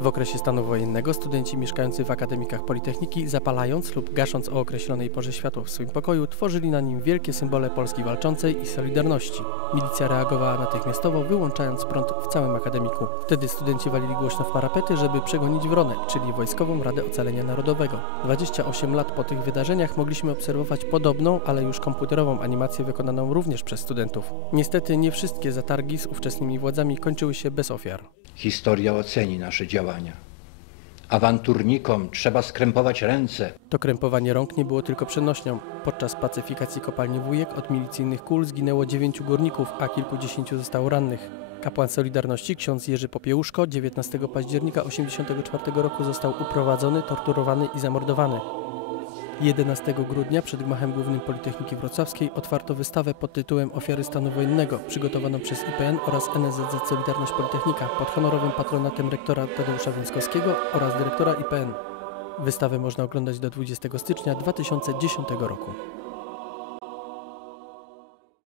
W okresie stanu wojennego studenci mieszkający w akademikach Politechniki, zapalając lub gasząc o określonej porze światło w swoim pokoju, tworzyli na nim wielkie symbole Polski walczącej i Solidarności. Milicja reagowała natychmiastowo, wyłączając prąd w całym akademiku. Wtedy studenci walili głośno w parapety, żeby przegonić Wronę, czyli Wojskową Radę Ocalenia Narodowego. 28 lat po tych wydarzeniach mogliśmy obserwować podobną, ale już komputerową animację wykonaną również przez studentów. Niestety nie wszystkie zatargi z ówczesnymi władzami kończyły się bez ofiar. Historia oceni nasze działania. Awanturnikom trzeba skrępować ręce. To krępowanie rąk nie było tylko przenośnią. Podczas pacyfikacji kopalni Wujek od milicyjnych kul zginęło dziewięciu górników, a kilkudziesięciu zostało rannych. Kapłan Solidarności, ksiądz Jerzy Popiełuszko, 19 października 1984 roku został uprowadzony, torturowany i zamordowany. 11 grudnia przed gmachem głównym Politechniki Wrocławskiej otwarto wystawę pod tytułem Ofiary stanu wojennego, przygotowaną przez IPN oraz NSZZ Solidarność Politechnika pod honorowym patronatem rektora Tadeusza Więckowskiego oraz dyrektora IPN. Wystawę można oglądać do 20 stycznia 2010 roku.